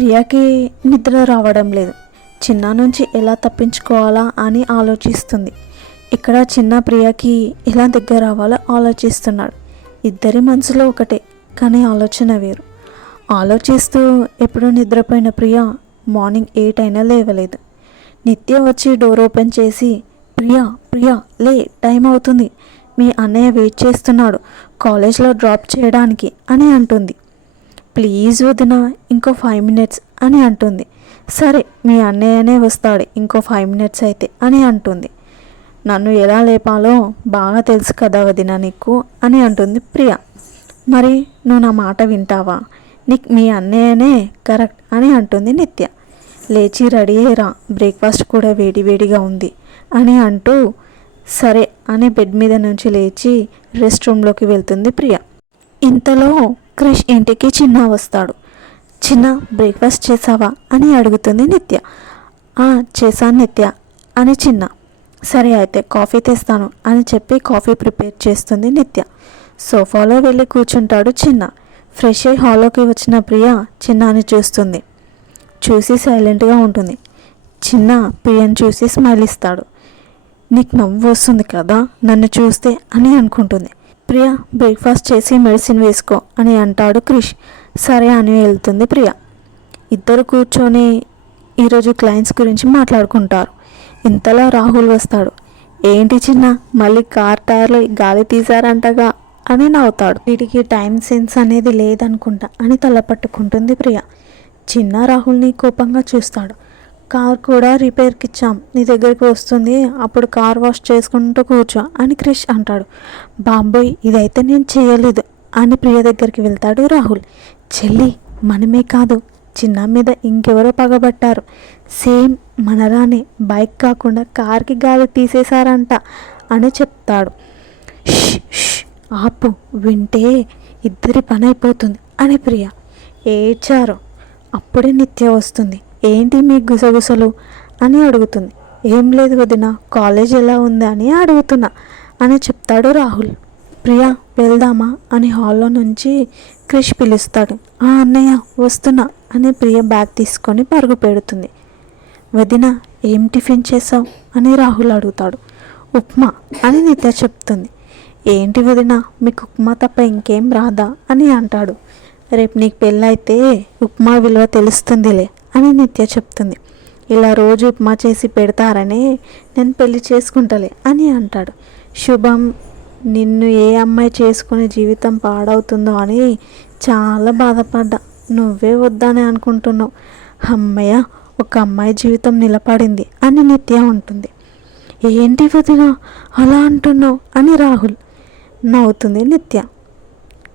ప్రియాకి నిద్ర రావడం లేదు. చిన్న నుంచి ఎలా తప్పించుకోవాలా అని ఆలోచిస్తుంది. ఇక్కడ చిన్న ప్రియాకి ఎలా దగ్గర రావాలో ఆలోచిస్తున్నాడు. ఇద్దరి మనసులో ఒకటే, కానీ ఆలోచన వేరు. ఆలోచిస్తూ ఎప్పుడూ నిద్రపోయిన ప్రియా మార్నింగ్ 8 అయినా లేవలేదు. నిత్య వచ్చి డోర్ ఓపెన్ చేసి, ప్రియా ప్రియా లే, టైం అవుతుంది, మీ అన్నయ్య వెయిట్ చేస్తున్నాడు కాలేజ్లో డ్రాప్ చేయడానికి అని అంటుంది. ప్లీజ్ వదిన, ఇంకో 5 మినిట్స్ అని అంటుంది. సరే, మీ అన్నయ్యనే వస్తాడు ఇంకో 5 మినిట్స్ అయితే అని అంటుంది. నన్ను ఎలా లేపాలో బాగా తెలుసు కదా వదిన నీకు అని అంటుంది ప్రియా. మరి నువ్వు నా మాట వింటావా? నీకు మీ అన్నయ్యనే కరెక్ట్ అని అంటుంది నిత్య. లేచి రెడీ అయ్యిరా, బ్రేక్ఫాస్ట్ కూడా వేడివేడిగా ఉంది అని అంటూ సరే అని బెడ్ మీద నుంచి లేచి రెస్ట్ రూమ్లోకి వెళ్తుంది ప్రియా. ఇంతలో క్రిష్ ఇంటికి చిన్న వస్తాడు. చిన్న, బ్రేక్ఫాస్ట్ చేసావా అని అడుగుతుంది నిత్య. చేశాను నిత్య అని చిన్న. సరే అయితే కాఫీ తెస్తాను అని చెప్పి కాఫీ ప్రిపేర్ చేస్తుంది నిత్య. సోఫాలో వెళ్ళి కూర్చుంటాడు చిన్న. ఫ్రెష్ అయ్యి హాల్లోకి వచ్చిన ప్రియా చిన్నాని చూస్తుంది. చూసి సైలెంట్గా ఉంటుంది. చిన్న ప్రియని చూసి స్మైల్ ఇస్తాడు. నీకు నవ్వు వస్తుంది కదా నన్ను చూస్తే అని అనుకుంటుంది. ప్రియా, బ్రేక్ఫాస్ట్ చేసి మెడిసిన్ వేసుకో అని అంటాడు క్రిష్. సరే అని వెళ్తుంది ప్రియా. ఇద్దరు కూర్చొని ఈరోజు క్లయింట్స్ గురించి మాట్లాడుకుంటారు. ఇంతలో రాహుల్ వస్తాడు. ఏంటి చిన్న, మళ్ళీ కార్ టైర్లో గాలి తీశారంటగా అని నవ్వుతాడు. వీటికి టైం సెన్స్ అనేది లేదనుకుంటా అని తల పట్టుకుంటుంది ప్రియా. చిన్న రాహుల్ని కోపంగా చూస్తాడు. కార్ కూడా రిపేర్కి ఇచ్చాం, నీ దగ్గరికి వస్తుంది, అప్పుడు కార్ వాష్ చేసుకుంటూ కూర్చో అని క్రిష్ అంటాడు. బాబోయ్, ఇదైతే నేను చేయలేదు అని ప్రియ దగ్గరికి వెళ్తాడు రాహుల్. చెల్లి, మనమే కాదు, చిన్న మీద ఇంకెవరో పగబట్టారు. సేమ్ మనరానే, బైక్ కాకుండా కార్కి గాలి తీసేశారంట అని చెప్తాడు. ఆపు, వింటే ఇద్దరి పని అయిపోతుంది అని ప్రియ. ఏడ్చారు. అప్పుడే నిత్య వస్తుంది. ఏంటి మీ గుసగుసలు అని అడుగుతుంది. ఏం లేదు వదిన, కాలేజ్ ఎలా ఉంది అని అడుగుతున్నా అని చెప్తాడు రాహుల్. ప్రియా, వెళ్దామా అని హాల్లో నుంచి క్రిష్ పిలుస్తాడు. అన్నయ్య వస్తున్నా అని ప్రియ బ్యాగ్ తీసుకొని పరుగు పెడుతుంది. వదిన, ఏం టిఫిన్ చేసావు అని రాహుల్ అడుగుతాడు. ఉప్మా అని నిత్య చెప్తుంది. ఏంటి వదిన, మీకు ఉప్మా తప్ప ఇంకేం రాదా అని అంటాడు. రేపు నీకు పెళ్ళైతే ఉప్మా విలువ తెలుస్తుందిలే అని నిత్య చెప్తుంది. ఇలా రోజు ఉప్మా చేసి పెడతారని నేను పెళ్లి చేసుకుంటలే అని అంటాడు. శుభం, నిన్ను ఏ అమ్మాయి చేసుకునే జీవితం పాడవుతుందో అని చాలా బాధపడ్డా. నువ్వే వద్దని అనుకుంటున్నావు. అమ్మయ్య, ఒక అమ్మాయి జీవితం నిలబడింది అని నిత్య ఉంటుంది. ఏంటి వదిన అలా అంటున్నావు అని రాహుల్. నవ్వుతుంది నిత్య.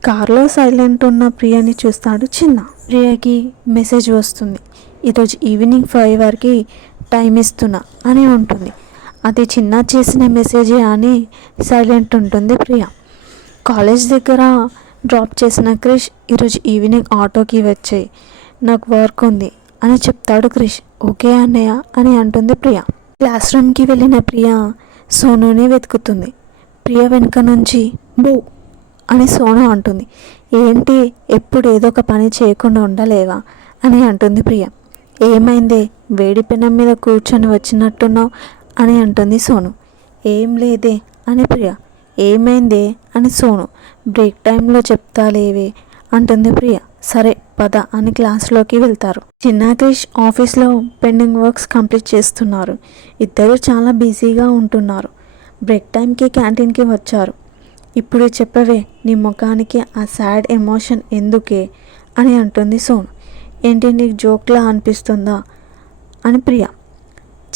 కారులో సైలెంట్ ఉన్న ప్రియని చూస్తాడు చిన్న. ప్రియకి మెసేజ్ వస్తుంది. ఈరోజు ఈవినింగ్ 5 వరకు టైం ఇస్తున్నా అని ఉంటుంది. అది చిన్న చేసిన మెసేజే అని సైలెంట్ ఉంటుంది ప్రియ. కాలేజ్ దగ్గర డ్రాప్ చేసిన క్రిష్, ఈరోజు ఈవినింగ్ ఆటోకి వచ్చాయి, నాకు వర్క్ ఉంది అని చెప్తాడు క్రిష్. ఓకే అన్నయ్య అని అంటుంది ప్రియ. క్లాస్ రూమ్కి వెళ్ళిన ప్రియ సోనుని వెతుకుతుంది. ప్రియ వెనుక నుంచి బో అని సోను అంటుంది. ఏంటి, ఎప్పుడు ఏదో ఒక పని చేయకుండా ఉండలేవా అని అంటుంది ప్రియ. ఏమైందే, వేడి పెనం మీద కూర్చొని వచ్చినట్టున్నావు అని అంటుంది సోను. ఏం లేదే అని ప్రియ. ఏమైందే అని సోను. బ్రేక్ టైంలో చెప్తాలేవే అంటుంది ప్రియ. సరే పద అని క్లాస్లోకి వెళ్తారు. చిన్న క్రిష్ ఆఫీస్లో పెండింగ్ వర్క్స్ కంప్లీట్ చేస్తున్నారు. ఇద్దరు చాలా బిజీగా ఉంటున్నారు. బ్రేక్ టైంకి క్యాంటీన్కి వచ్చారు. ఇప్పుడు చెప్పవే, నీ ముఖానికి ఆ సాడ్ ఎమోషన్ ఎందుకే అని అంటుంది సోను. ఏంటి, నీకు జోక్లా అనిపిస్తుందా అని ప్రియ.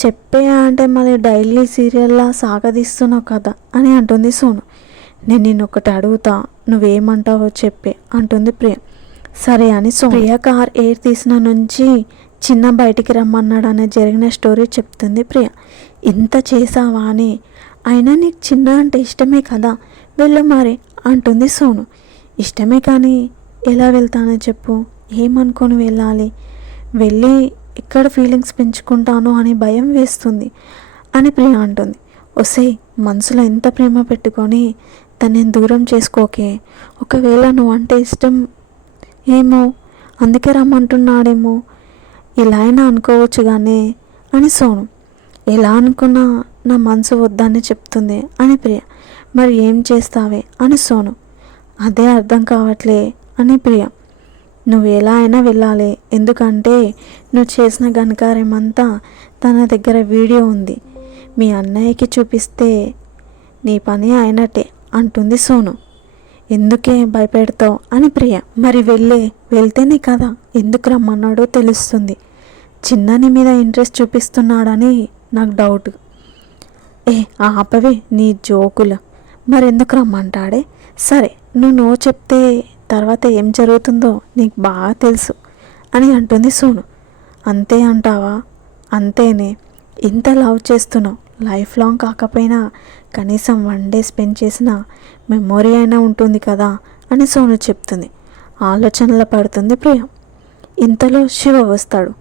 చెప్పే అంటే మళ్ళీ డైలీ సీరియల్లా సాగదీస్తున్నావు కదా అని అంటుంది సోను. నేను నిన్ను ఒకటి అడుగుతా, నువ్వేమంటావో చెప్పే అంటుంది ప్రియ. సరే అని సోను. ప్రియ కార్ ఎయిర్ తీసిన నుంచి చిన్న బయటికి రమ్మన్నాడు అనే జరిగిన స్టోరీ చెప్తుంది ప్రియ. ఇంత చేసావా అని. అయినా నీకు చిన్న అంటే ఇష్టమే కదా, వెళ్ళు మరి అంటుంది సోను. ఇష్టమే కానీ ఎలా వెళ్తానో చెప్పు, ఏమనుకొని వెళ్ళాలి, వెళ్ళి ఎక్కడ ఫీలింగ్స్ పెంచుకుంటాను అని భయం వేస్తుంది అని ప్రియ అంటుంది. ఒసేయ్, మనసులో ఎంత ప్రేమ పెట్టుకొని తనని దూరం చేసుకోకే. ఒకవేళ నువ్వు అంటే ఇష్టం ఏమో అందుకే రమ్మంటున్నాడేమో, ఇలా అయినా అనుకోవచ్చు కానీ అని సోను. ఎలా అనుకున్నా నా మనసు వద్దని చెప్తుంది అని ప్రియ. మరి ఏం చేస్తావే అని సోను. అదే అర్థం కావట్లే అని ప్రియ. నువ్వు ఎలా అయినా వెళ్ళాలి, ఎందుకంటే నువ్వు చేసిన ఘనకార్యమంతా తన దగ్గర వీడియో ఉంది, మీ అన్నయ్యకి చూపిస్తే నీ పని అయినట్టే అంటుంది సోను. ఎందుకే భయపెడతావు అని ప్రియ. మరి వెళ్తేనే కదా ఎందుకు రమ్మన్నాడో తెలుస్తుంది. చిన్నని మీద ఇంట్రెస్ట్ చూపిస్తున్నాడని నాకు డౌట్. ఆపవే నీ జోకులు. మరెందుకు రమ్మంటాడే? సరే నువ్వు చెప్తే తర్వాత ఏం జరుగుతుందో నీకు బాగా తెలుసు అని అంటుంది సోను. అంతే అంటావా? అంతేనే. ఇంత లవ్ చేస్తున్నావు, లైఫ్ లాంగ్ కాకపోయినా కనీసం 1 డే స్పెండ్ చేసిన మెమొరీ అయినా ఉంటుంది కదా అని సోను చెప్తుంది. ఆలోచనలో పడుతుంది ప్రియ. ఇంతలో శివ వస్తాడు.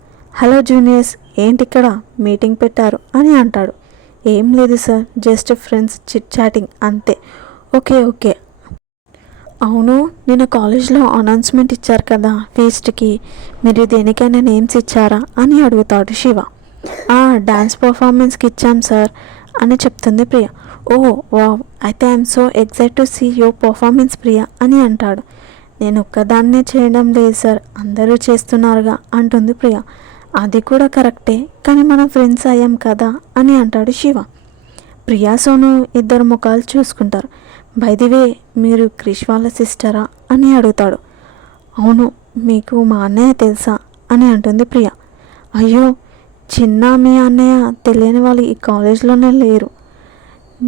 హలో జూనియర్స్, ఏంటి ఇక్కడ మీటింగ్ పెట్టారు అని అంటాడు. ఏం లేదు sir, just friends chit chatting అంతే. ఓకే. అవును, నిన్న కాలేజ్లో అనౌన్స్మెంట్ ఇచ్చారు కదా ఫీస్ట్కి, మీరు దేనికైనా నేమ్స్ ఇచ్చారా అని అడుగుతాడు శివ. డ్యాన్స్ పర్ఫార్మెన్స్కి ఇచ్చాం సార్ అని చెప్తుంది ప్రియ. వావ్, అయితే I'm so excite to see your performance Priya అని అంటాడు. నేను ఒక్కదాన్నే చేయడం లేదు సార్, అందరూ చేస్తున్నారుగా అంటుంది ప్రియ. అది కూడా కరెక్టే, కానీ మనం ఫ్రెండ్స్ అయ్యాం కదా అని అంటాడు శివ. ప్రియా సోను ఇద్దరు ముఖాలు చూసుకుంటారు. బై ది వే, మీరు క్రిష్ వాళ్ళ సిస్టరా అని అడుగుతాడు. అవును, మీకు మా అన్నయ్య తెలుసా అని అంటుంది ప్రియ. అయ్యో, చిన్న మీ అన్నయ్య తెలియని వాళ్ళు ఈ కాలేజ్లోనే లేరు,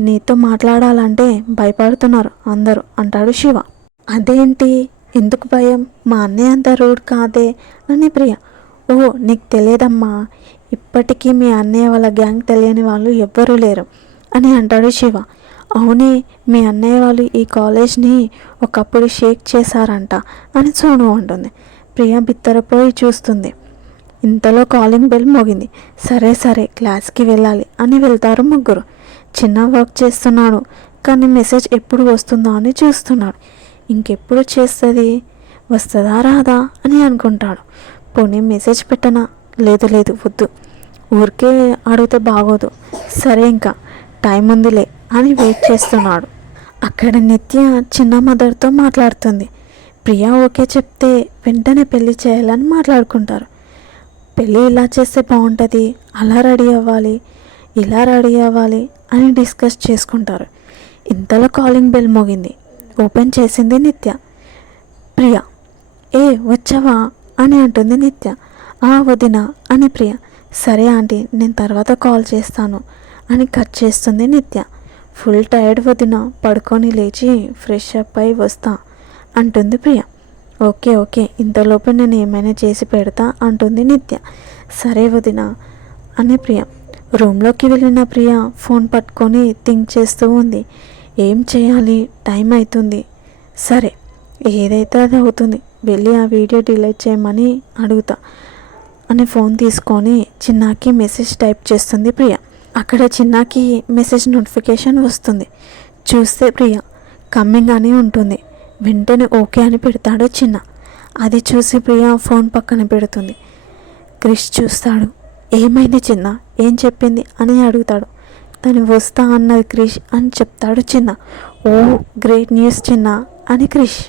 నీతో మాట్లాడాలంటే భయపడుతున్నారు అందరూ అంటాడు శివ. అదేంటి, ఎందుకు భయం? మా అన్నయ్య అంత రూడ్ కాదే అని ప్రియ. నీకు తెలియదమ్మా, ఇప్పటికీ మీ అన్నయ్య వాళ్ళ గ్యాంగ్ తెలియని వాళ్ళు ఎవ్వరూ లేరు అని అంటాడు శివ. అవునే, మీ అన్నయ్య వాళ్ళు ఈ కాలేజ్ని ఒకప్పుడు షేక్ చేశారంట అని సోను అంటుంది. ప్రియ బిత్తరపోయి చూస్తుంది. ఇంతలో కాలింగ్ బెల్ మోగింది. సరే క్లాస్కి వెళ్ళాలి అని వెళ్తారు ముగ్గురు. చిన్న వర్క్ చేస్తున్నాడు, కానీ మెసేజ్ ఎప్పుడు వస్తుందో అని చూస్తున్నాడు. ఇంకెప్పుడు చేస్తుంది, వస్తుందా రాదా అని అనుకుంటాడు. పోనీ మెసేజ్ పెట్టనా? లేదు వద్దు, ఊరికే అడిగితే బాగోదు. సరే ఇంకా టైం ఉందిలే అని వెయిట్ చేస్తున్నాడు. అక్కడ నిత్య చిన్న మదర్తో మాట్లాడుతుంది. ప్రియా ఓకే చెప్తే వెంటనే పెళ్ళి చేయాలని మాట్లాడుకుంటారు. పెళ్ళి ఇలా చేస్తే బాగుంటుంది, అలా రెడీ అవ్వాలి, ఇలా రెడీ అవ్వాలి అని డిస్కస్ చేసుకుంటారు. ఇంతలో కాలింగ్ బెల్ మోగింది. ఓపెన్ చేసింది నిత్య. ప్రియా. వచ్చావా అని అంటుంది నిత్య. వదినా అని ప్రియ. సరే ఆంటీ, నేను తర్వాత కాల్ చేస్తాను అని కట్ చేస్తుంది నిత్య. ఫుల్ టైర్డ్ వదిన, పడుకొని లేచి ఫ్రెష్ అప్ అయి వస్తా అంటుంది ప్రియ. ఓకే ఇంతలోపు నేను ఏమైనా చేసి పెడతా అంటుంది నిత్య. సరే వదిన అని ప్రియ. రూమ్లోకి వెళ్ళిన ప్రియ ఫోన్ పట్టుకొని థింక్ చేస్తూ ఉంది. ఏం చేయాలి, టైం అవుతుంది. సరే ఏదైతే అది అవుతుంది, వెళ్ళి ఆ వీడియో డిలీట్ చేయమని అడుగుతా అని ఫోన్ తీసుకొని చిన్నాకి మెసేజ్ టైప్ చేస్తుంది ప్రియ. అక్కడ చిన్నాకి మెసేజ్ నోటిఫికేషన్ వస్తుంది. చూస్తే ప్రియ కమ్మింగ్ అని ఉంటుంది. వెంటనే ఓకే అని పెడతాడు చిన్న. అది చూసి ప్రియ ఫోన్ పక్కన పెడుతుంది. క్రిష్ చూస్తాడు. ఏమైంది చిన్న, ఏం చెప్పింది అని అడుగుతాడు. తను వస్తా అన్నది క్రిష్ అని చెప్తాడు చిన్న. గ్రేట్ న్యూస్ చిన్న అని క్రిష్.